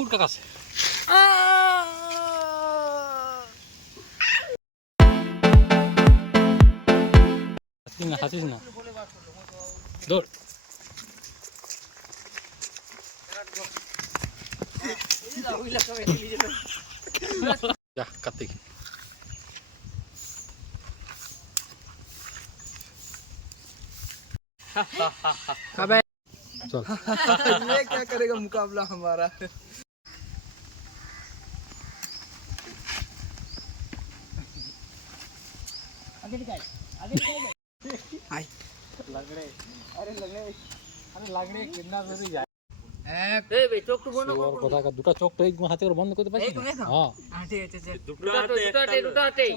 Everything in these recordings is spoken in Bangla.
উল্টা কাছে হাসিস না দৌড় যা কার্তিক चल ये क्या करेगा मुकाबला हमारा দুটা চোখ তো হাতে করে বন্ধ করতে পারছিস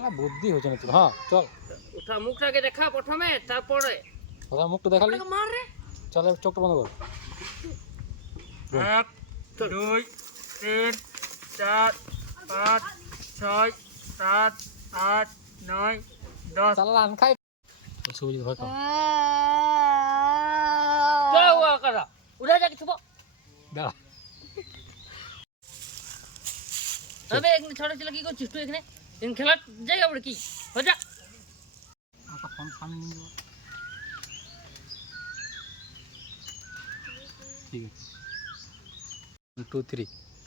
হ্যাঁ বুদ্ধি হয়েছে না তোর হ্যাঁ চল উঠা মুখটাকে দেখা প্রথমে তারপরে কথা মুখটা দেখালি চল এবার চোখটা বন্ধ কর 1 2 3 4 5 6 7 8 9 10 চালা রান খাই সুজি ভয় কর क्या हुआ करा उधर जाके छुपो দাঁড়া अबे एक छोटे चला की করছিস তুই এখানে ইন খেলার জায়গা বড় কি হয়ে যা ফোন সামনে নিয়ে যাবো ঠিক আছে 1 2 3